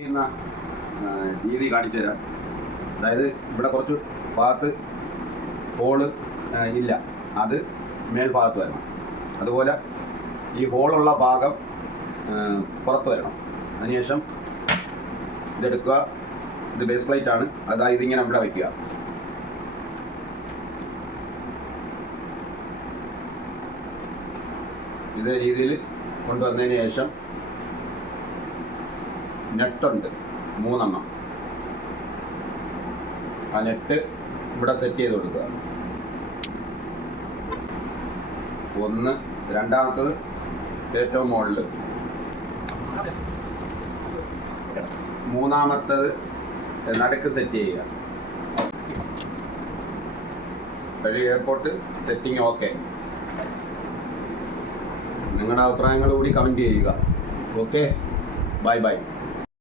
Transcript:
ചെയ്യുന്ന രീതി കാണിച്ചു തരാം. അതായത് ഇവിടെ കുറച്ച് ഭാഗത്ത് ഹോള് ഇല്ല, അത് മേൽഭാഗത്ത് വരണം. അതുപോലെ ഈ ഹോളുള്ള ഭാഗം പുറത്ത് വരണം. അതിനുശേഷം ഇതെടുക്കുക. ഇത് ബേസ് പ്ലേറ്റ് ആണ്. അതായത് ഇതിങ്ങനെ ഇവിടെ വയ്ക്കുക. ഇതേ രീതിയിൽ കൊണ്ടുവന്നതിന് ശേഷം നെട്ടുണ്ട് 3 എണ്ണം. ആ നെറ്റ് ഇവിടെ സെറ്റ് ചെയ്ത് കൊടുക്കുക. ഒന്ന്, രണ്ടാമത്തത് ഏറ്റവും മുകളിൽ, മൂന്നാമത്തത് നടുക്ക് സെറ്റ് ചെയ്യുക. വഴി എയർപോർട്ട് സെറ്റിംഗ് ഓക്കെ. നിങ്ങളുടെ അഭിപ്രായങ്ങൾ കൂടി കമൻറ്റ് ചെയ്യുക. Okay, bye bye.